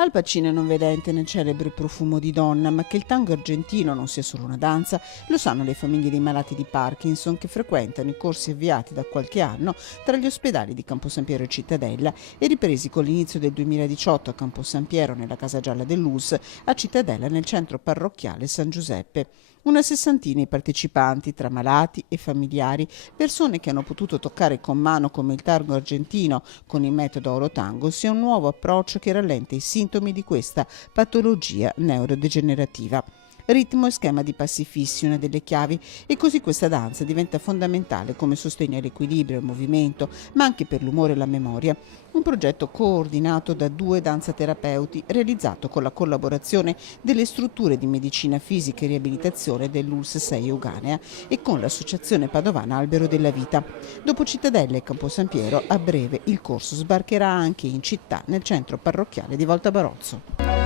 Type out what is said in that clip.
Al Pacino non vedente nel celebre Profumo di donna, ma che il tango argentino non sia solo una danza, lo sanno le famiglie dei malati di Parkinson che frequentano i corsi avviati da qualche anno tra gli ospedali di Campo San Piero e Cittadella e ripresi con l'inizio del 2018 a Campo San Piero nella Casa Gialla dell'ULSS, a Cittadella nel centro parrocchiale San Giuseppe. Una sessantina i partecipanti, tra malati e familiari, persone che hanno potuto toccare con mano come il tango argentino con il metodo Orotango sia un nuovo approccio che rallenta i sintomi di questa patologia neurodegenerativa. Ritmo e schema di passi fissi, una delle chiavi, e così questa danza diventa fondamentale come sostegno all'equilibrio e al movimento, ma anche per l'umore e la memoria. Un progetto coordinato da 2 danzaterapeuti, realizzato con la collaborazione delle strutture di medicina fisica e riabilitazione dell'ULSS 6 Euganea e con l'associazione padovana Albero della Vita. Dopo Cittadella e Campo San Piero, a breve il corso sbarcherà anche in città, nel centro parrocchiale di Volta Barozzo.